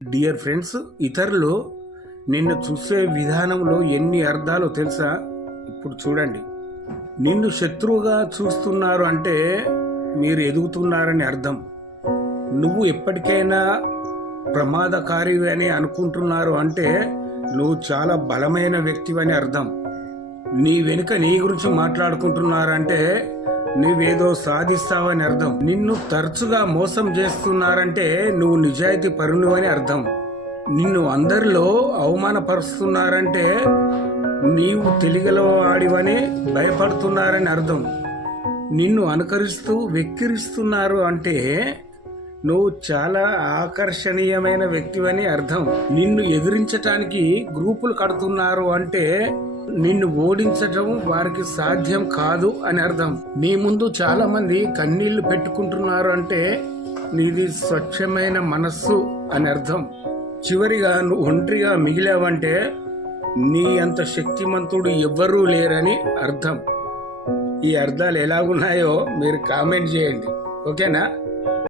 Dear friends, ఇతరులు నిన్ను చూసే విధానంలో ఎన్ని అర్థాలు తెలుసా? ఇప్పుడు చూడండి. నిన్ను శత్రువుగా చూస్తున్నారు అంటే మీరు ఎదుగుతున్నారని అర్థం. నువ్వు ఎప్పటికైనా ప్రమాదకారివి అని అనుకుంటున్నారు అంటే నువ్వు చాలా బలమైన వ్యక్తివని అర్థం. నీ వెనుక నీ గురించి మాట్లాడుకుంటున్నారంటే నువ్వేదో సాధిస్తావని అర్థం. నిన్ను తరచుగా మోసం చేస్తున్నారంటే నువ్వు నిజాయితీ పరునివని అర్థం. నిన్ను అందరిలో అవమానపరుస్తున్నారంటే నీవు తెలిగలవాడివని భయపడుతున్నారని అర్థం. నిన్ను అనుకరిస్తూ వెక్కిరిస్తున్నారు అంటే నువ్వు చాలా ఆకర్షణీయమైన వ్యక్తివని అర్థం. నిన్ను ఎదిరించటానికి గ్రూపులు కడుతున్నారు అంటే నిన్ను ఓడించటం వారికి సాధ్యం కాదు అని అర్థం. నీ ముందు చాలా మంది కన్నీళ్లు పెట్టుకుంటున్నారు అంటే నీది స్వచ్ఛమైన మనస్సు అని అర్థం. చివరిగా నువ్వు ఒంటరిగా మిగిలావంటే నీ అంత శక్తిమంతుడు ఎవ్వరూ లేరని అర్థం. ఈ అర్థాలు ఎలాగున్నాయో మీరు కామెంట్ చేయండి, ఓకేనా?